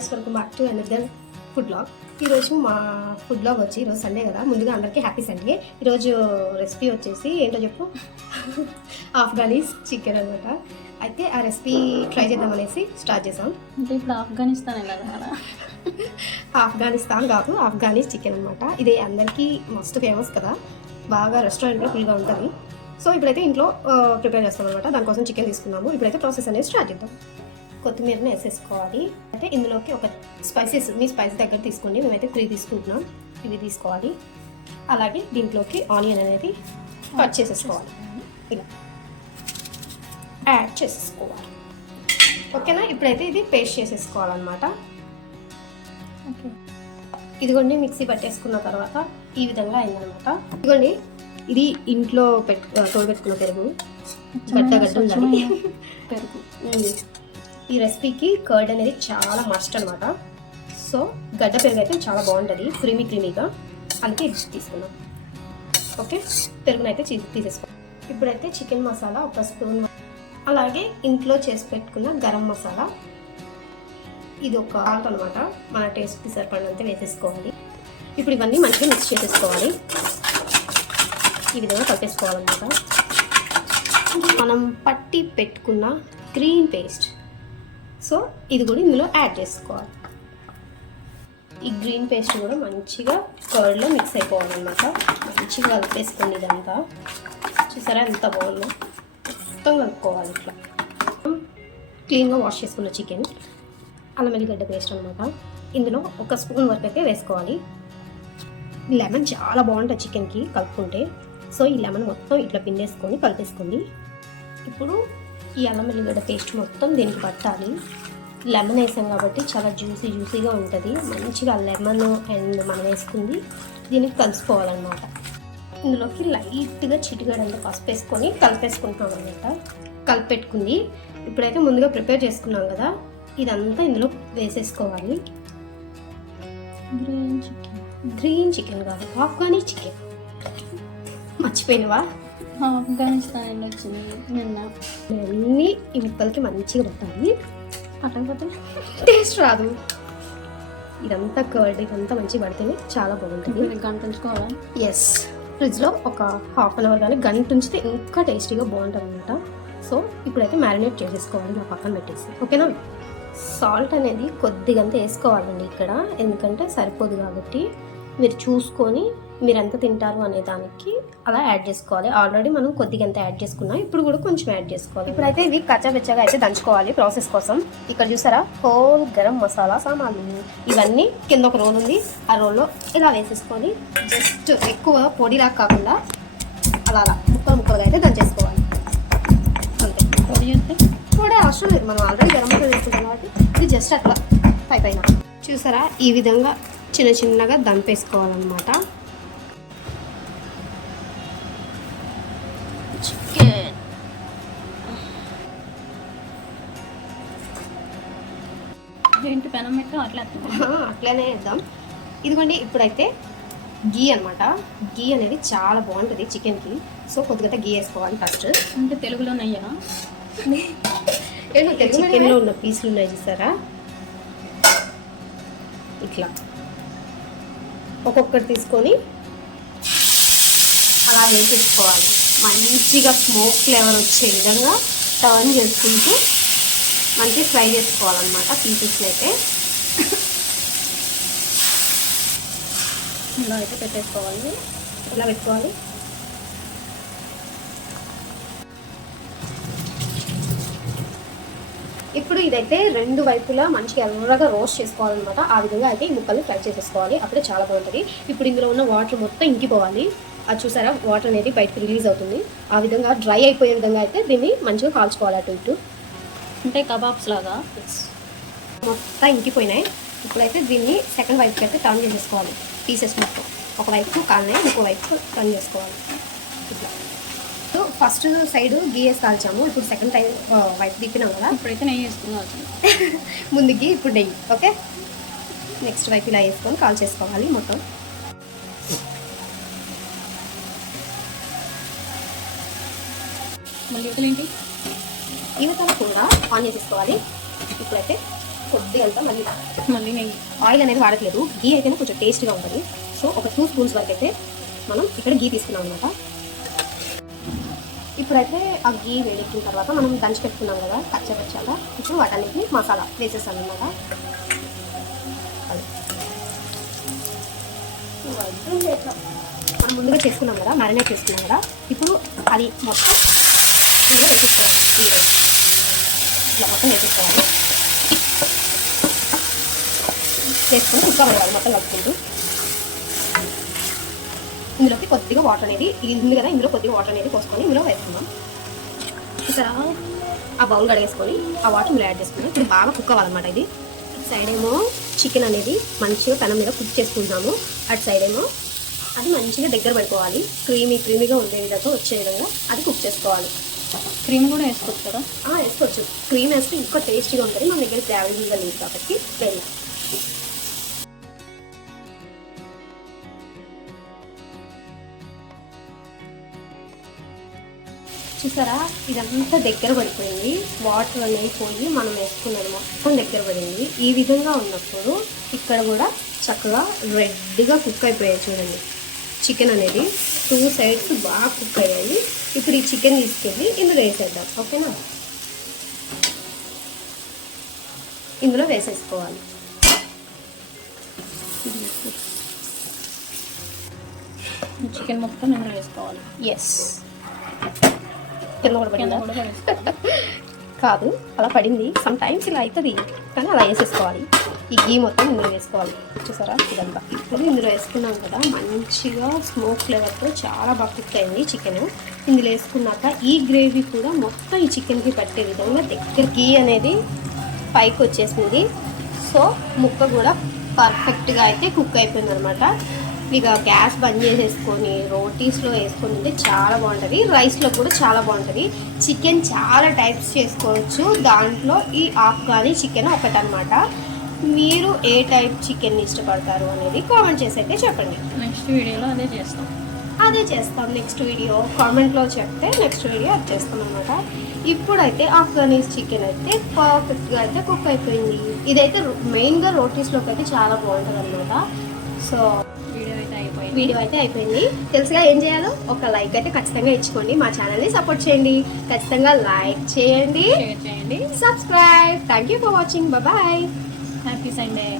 Guys, welcome back to another food blog. ఈరోజు మా food blog వచ్చి ఈరోజు సండే కదా. ముందుగా అందరికీ హ్యాపీ సండే. ఈరోజు రెసిపీ వచ్చేసి ఏంటో చెప్పు. ఆఫ్ఘనీస్ చికెన్ అనమాట. అయితే ఆ రెసిపీ ట్రై చేద్దామనేసి స్టార్ట్ చేసాం. అంటే ఇప్పుడు ఆఫ్ఘనిస్తాన్ వెళ్ళాలి. ఆఫ్ఘనిస్తాన్ కాదు, ఆఫ్ఘనీస్ చికెన్ అనమాట. ఇది అందరికీ మస్తు ఫేమస్ కదా, బాగా రెస్టారెంట్లో ఫుల్గా ఉంటుంది. సో ఇప్పుడైతే ఇంట్లో ప్రిపేర్ చేస్తాం అనమాట. దానికోసం చికెన్ తీసుకున్నాము. ఇప్పుడైతే ప్రాసెస్ అనేది స్టార్ట్ చేద్దాం. కొత్తిమీరని వేసేసుకోవాలి. అయితే ఇందులోకి ఒక స్పైసెస్, మీ స్పైస్ దగ్గర తీసుకోండి. మేమైతే 3 తీసుకుంటున్నాం. ఇవి తీసుకోవాలి. అలాగే దీంట్లోకి ఆనియన్ అనేది కట్ చేసేసుకోవాలి. ఇలా యాడ్ చేసేసుకోవాలి. ఓకేనా? ఇప్పుడైతే ఇది పేస్ట్ చేసేసుకోవాలన్నమాట. ఓకే, ఇదిగోండి మిక్సీ పట్టేసుకున్న తర్వాత ఈ విధంగా అయిందనమాట. ఇదిగోండి, ఇది ఇంట్లో తోడుపెట్టుకున్న పెరుగు, గడ్డ ఉండాలి పెరుగు. ఈ రెసిపీకి కర్డ్ అనేది చాలా మస్ట్ అనమాట. సో గడ్డ పెరుగు అయితే చాలా బాగుంటుంది, క్రీమీగా. అందుకే ఇది తీసుకున్నాం. ఓకే, పెరుగునైతే తీసేసుకోండి. ఇప్పుడైతే చికెన్ మసాలా 1 స్పూన్, అలాగే ఇంట్లో చేసి పెట్టుకున్న గరం మసాలా, ఇది ఒక ఆల్ట్ అనమాట. మన టేస్ట్కి సరిపడినంత వేసేసుకోవాలి. ఇప్పుడు ఇవన్నీ మంచిగా మిక్స్ చేసేసుకోవాలి. ఈ విధంగా కలిపేసుకోవాలన్నమాట. మనం పట్టి పెట్టుకున్న గ్రీన్ పేస్ట్, సో ఇది కూడా ఇందులో యాడ్ చేసుకోవాలి. ఈ గ్రీన్ పేస్ట్ కూడా మంచిగా కర్డ్లో మిక్స్ అయిపోవాలన్నమాట. మంచిగా కలిపేసుకోండి. ఇదంతా చూసారా ఎంత బాగుందో, మొత్తం కలుపుకోవాలి. ఇట్లా క్లీన్గా వాష్ చేసుకున్న చికెన్, అల్లం వెల్లిగడ్డ పేస్ట్ అనమాట. ఇందులో 1 స్పూన్ వరకు అయితే వేసుకోవాలి. లెమన్ చాలా బాగుంటుంది చికెన్కి కలుపుకుంటే. సో ఈ లెమన్ మొత్తం ఇట్లా పిండేసుకొని కలిపేసుకోండి. ఇప్పుడు ఈ అల్లం వెల్లిగడ్డ పేస్ట్ మొత్తం దీనికి పట్టాలి. లెమన్ వేసాం కాబట్టి చాలా జ్యూసీగా ఉంటుంది. మంచిగా లెమన్ అండ్ మనం వేసుకుంది దీనికి కలుసుకోవాలన్నమాట. ఇందులోకి లైట్గా చిటికెడంత పసుపు వేసుకొని కలిపేసుకుంటున్నాం అనమాట. కలిపెట్టుకుంది. ఇప్పుడైతే ముందుగా ప్రిపేర్ చేసుకున్నాం కదా, ఇదంతా ఇందులో వేసేసుకోవాలి. గ్రీన్ చికెన్ కాదు, ఆఫ్ఘనీ చికెన్. మర్చిపోయినవా? ఆఫ్ఘనిస్తాన్ వచ్చింది నిన్న. అన్నీ ఈ ముక్కలకి మంచిగా పట్టాలి, పట్టకపోతే టేస్ట్ రాదు. ఇదంతా కర్డ్ ఇదంతా మంచిగా పడితేనే చాలా బాగుంటుంది. గంట ఉంచుకోవాలా? ఎస్, ఫ్రిడ్జ్లో ఒక ½ అన్ అవర్ కానీ గంట ఉంచితే ఇంకా టేస్టీగా బాగుంటుంది అనమాట. సో ఇప్పుడైతే మ్యారినేట్ చేసేసుకోవాలి, నా పక్కన పెట్టేసి. ఓకేనా? సాల్ట్ అనేది కొద్దిగంత వేసుకోవాలండి ఇక్కడ, ఎందుకంటే సరిపోదు కాబట్టి మీరు చూసుకొని మీరు ఎంత తింటారు అనే దానికి అలా యాడ్ చేసుకోవాలి. ఆల్రెడీ మనం కొద్దిగంత యాడ్ చేసుకున్నాం, ఇప్పుడు కూడా కొంచెం యాడ్ చేసుకోవాలి. ఇప్పుడైతే ఇవి కచ్చాబెచ్చగా అయితే దంచుకోవాలి ప్రాసెస్ కోసం. ఇక్కడ చూసారా, హోల్ గరం మసాలా సామాన్లు ఇవన్నీ కింద ఒక రోల్ ఉంది. ఆ రోల్లో ఇలా వేసేసుకొని జస్ట్ ఎక్కువ పొడిలాగా కాకుండా అలా ముక్కలుగా అయితే దంచేసుకోవాలి. అంతే. పొడి అవసరం లేదు, మనం ఆల్రెడీ గరం మసాలా వేసుకుంటాం కాబట్టి ఇది జస్ట్ అట్లా పైన చూసారా, ఈ విధంగా చిన్నగా దంపేసుకోవాలన్నమాట. చికెన్ ఏంటి పెనం పెట్టు అట్లానే వేద్దాం. ఇదిగోండి, ఇప్పుడైతే గీ అనమాట. గీ అనేది చాలా బాగుంటుంది చికెన్కి. సో కొద్దిగా గీ వేసుకోవాలి ఫస్ట్. అంటే తెలుగులో నెయ్యా? చికెన్లో ఉన్న పీసులు ఉన్నాయి చూసారా, ఇట్లా ఒక్కొక్కటి తీసుకొని అలా వేసేసుకోవాలి. మంచిగా స్మోక్ ఫ్లేవర్ వచ్చే విధంగా టర్న్ చేసుకుంటూ మంచిగా ఫ్రై చేసుకోవాలన్నమాట. పీసెస్ని అయితే ఇలా అయితే పెట్టేసుకోవాలి. ఇలా పెట్టుకోవాలి. ఇప్పుడు ఇదైతే 2 వైపులా మంచిగా ఎర్రగా రోస్ట్ చేసుకోవాలన్నమాట. ఆ విధంగా అయితే ఈ ముక్కల్ని ఫ్రై చేసేసుకోవాలి, అప్పుడే చాలా బాగుంటుంది. ఇప్పుడు ఇందులో ఉన్న వాటర్ మొత్తం ఇంకిపోవాలి. అది చూసారా, వాటర్ అనేది బయటకు రిలీజ్ అవుతుంది. ఆ విధంగా డ్రై అయిపోయే విధంగా అయితే దీన్ని మంచిగా కాల్చుకోవాలి అటు ఇటు. అంటే కబాబ్స్ లాగా మొత్తం ఇంకిపోయినాయి. ఇప్పుడైతే దీన్ని సెకండ్ వైపుకి అయితే టర్న్ చేసేసుకోవాలి. పీసెస్ మొత్తం ఒకవైపు కాలినాయి, ఇంకో వైపు టర్న్ చేసుకోవాలి. ఇట్లా ఫస్ట్ సైడ్ గీ వేసి కాల్చాము, ఇప్పుడు సెకండ్ వైపు తిప్పినాం కదా. ఇప్పుడైతే నెయ్యి వేసుకున్నాం. ముందుకి ఇప్పుడు నెయ్యి. ఓకే, నెక్స్ట్ వైపు ఇలా వేసుకొని కాల్ చేసుకోవాలి మొత్తం. మళ్ళీ ఏంటి, ఇవతల కూడా ఆన్ చేసేసుకోవాలి. ఇప్పుడైతే కొద్దిగా అంతా మళ్ళీ మళ్ళీ నెయ్యి. ఆయిల్ అనేది వాడట్లేదు, గీ అయితేనే కొంచెం టేస్ట్గా ఉంటుంది. సో ఒక 2 స్పూన్స్ వరకు అయితే మనం ఇక్కడ గీ తీసుకున్నాం అనమాట. ఇప్పుడైతే ఆ గీ వేడెక్కిన తర్వాత మనం దంచి పెట్టుకున్నాం కదా పచ్చగా, ఇప్పుడు వాటన్నిటిని మసాలా వేసేస్తాం అనమాట. మనం ముందుగా చేసుకున్నాం కదా, మ్యారినేట్ చేసుకున్నాం కదా, ఇప్పుడు అది మొత్తం ఇందులో వేసేసుకోవాలి. ఇట్లా మొత్తం వేసేసుకోవాలి. వేసుకొని ఉక్కబడాలి మొత్తం కలుపుకుంటూ. ఇందులోకి కొద్దిగా వాటర్ అనేది ఉంది కదా, ఇందులో కొద్దిగా వాటర్ అనేది పోసుకొని ఇందులో వేసుకుందాం. ఇక్కడ ఆ బౌల్ కడిగేసుకొని ఆ వాటర్ ఇందులో యాడ్ చేసుకుని ఇప్పుడు బాగా కుక్ అవ్వాలన్నమాట. ఇది ఇటు సైడ్ ఏమో చికెన్ అనేది మంచిగా పెనం మీద కుక్ చేసుకుంటున్నాము, అటు సైడ్ ఏమో అది మంచిగా దగ్గర పడిపోవాలి, క్రీమీగా ఉండే విధంగా వచ్చే విధంగా అది కుక్ చేసుకోవాలి. క్రీమ్ కూడా వేసుకోవచ్చు కదా? వేసుకోవచ్చు. క్రీమ్ వేస్తే ఇంకా టేస్టీగా ఉంటుంది. మన దగ్గర గ్రావిటీగా లేదు కాబట్టి లేదు. చూసారా, ఇదంతా దగ్గర పడిపోయింది, వాటర్ అనేది పోయి మనం వేసుకున్నది మొత్తం దగ్గర పడింది. ఈ విధంగా ఉన్నప్పుడు ఇక్కడ కూడా చక్కగా రెడ్గా కుక్ అయిపోయాయి. చూడండి, చికెన్ అనేది 2 సైడ్స్ బాగా కుక్ అయ్యాయి. ఇప్పుడు ఈ చికెన్ తీసుకెళ్ళి ఇందులో వేసేద్దాం. ఓకేనా, ఇందులో వేసేసుకోవాలి. చికెన్ మొత్తం ఇందులో వేసుకోవాలి. ఎస్, కింద కూడా కింద పడిందా? కూడా వేసుకోవాలి. కాదు, అలా పడింది. సమ్ టైమ్స్ ఇలా అవుతుంది, కానీ అలా వేసేసుకోవాలి. ఈ గీ మొత్తం ఇందులో వేసుకోవాలి. చూసారా, ఇదంతా ఇప్పుడు ఇందులో వేసుకున్నాం కదా, మంచిగా స్మోక్ ఫ్లేవర్తో చాలా బాగా కుక్ అయింది చికెన్. ఇందులో వేసుకున్నాక ఈ గ్రేవీ కూడా మొత్తం ఈ చికెన్కి పట్టే విధంగా దగ్గర గీ అనేది పైకి వచ్చేసింది. సో ముక్క కూడా పర్ఫెక్ట్గా అయితే కుక్ అయిపోయింది అనమాట. ఇక గ్యాస్ బంద్ చేసేసుకొని రోటీస్లో వేసుకొని ఉంటే చాలా బాగుంటుంది, రైస్లో కూడా చాలా బాగుంటుంది. చికెన్ చాలా టైప్స్ చేసుకోవచ్చు, దాంట్లో ఈ ఆఫ్ఘనీ చికెన్ ఒకటనమాట. మీరు ఏ టైప్ చికెన్ ఇష్టపడతారు అనేది కామెంట్ చేసి అయితే చెప్పండి. నెక్స్ట్ వీడియోలో అదే చేస్తాం. నెక్స్ట్ వీడియో కామెంట్లో చెప్తే నెక్స్ట్ వీడియో అది చేస్తాం అనమాట. ఇప్పుడైతే ఆఫ్ఘనీస్ చికెన్ అయితే పర్ఫెక్ట్గా అయితే కుక్ అయిపోయింది. ఇదైతే మెయిన్గా రోటీస్లోకి అయితే చాలా బాగుంటుంది అనమాట. సో వీడియో అయితే అయిపోయింది. తెలుసుగా ఏం చేయాలో, ఒక లైక్ అయితే ఖచ్చితంగా ఇచ్చుకోండి, మా ఛానల్ని సపోర్ట్ చేయండి, ఖచ్చితంగా లైక్ చేయండి, షేర్ చేయండి, subscribe. Thank you for watching. Bye. Happy Sunday.